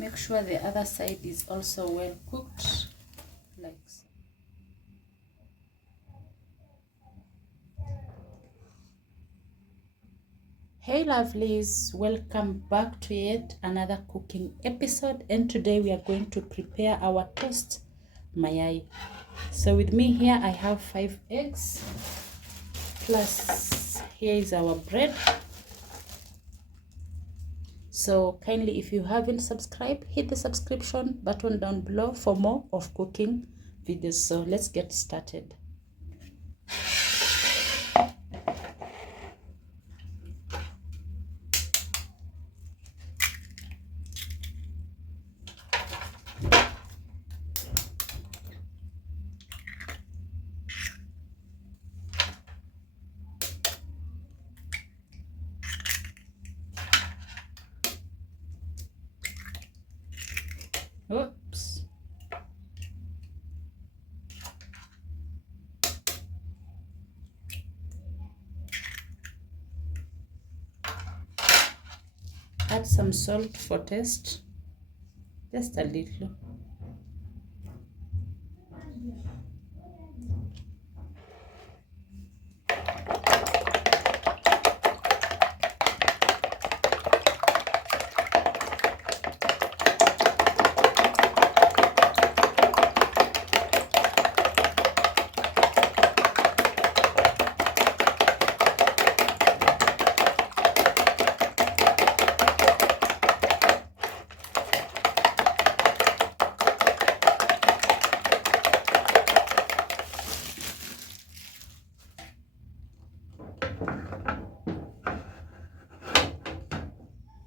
Make sure the other side is also well cooked, like so. Hey lovelies, welcome back to yet another cooking episode, and today we are going to prepare our toast mayai. So with me here I have 5 eggs, plus here is our bread. So kindly, if you haven't subscribed, hit the subscription button down below for more of cooking videos. So let's get started. Oops. Add some salt for taste, just a little.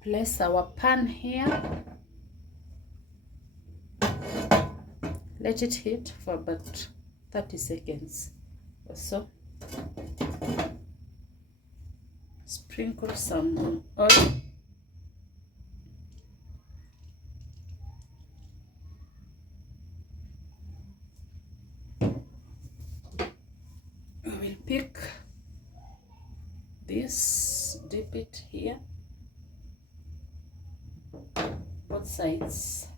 Place our pan here. Let it heat for about 30 seconds or so. Sprinkle some oil. We will pick this, dip it here, both sides.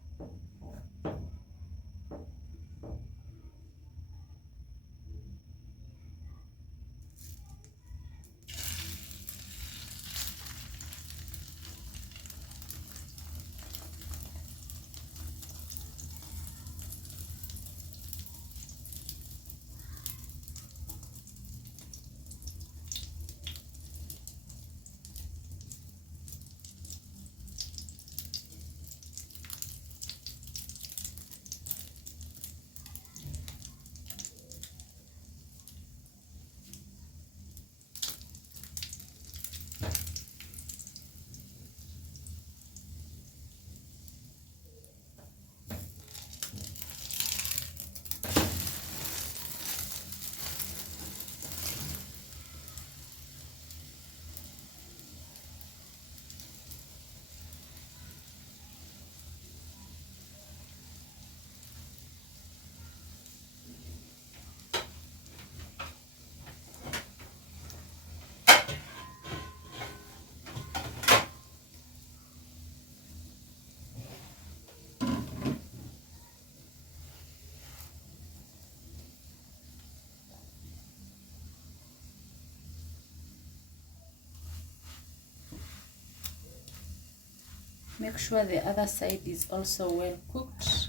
Make sure the other side is also well cooked,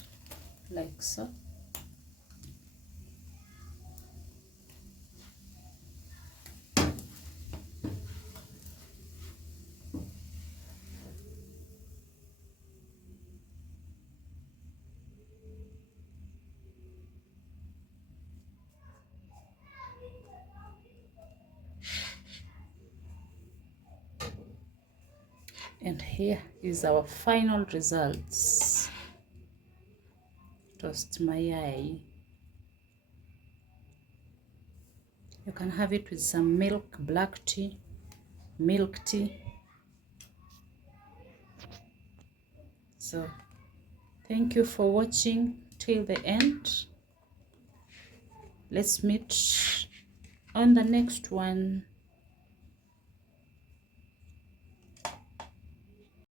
like so. And here is our final results. Toast mayai. You can have it with some milk, black tea, milk tea. So thank you for watching till the end. Let's meet on the next one.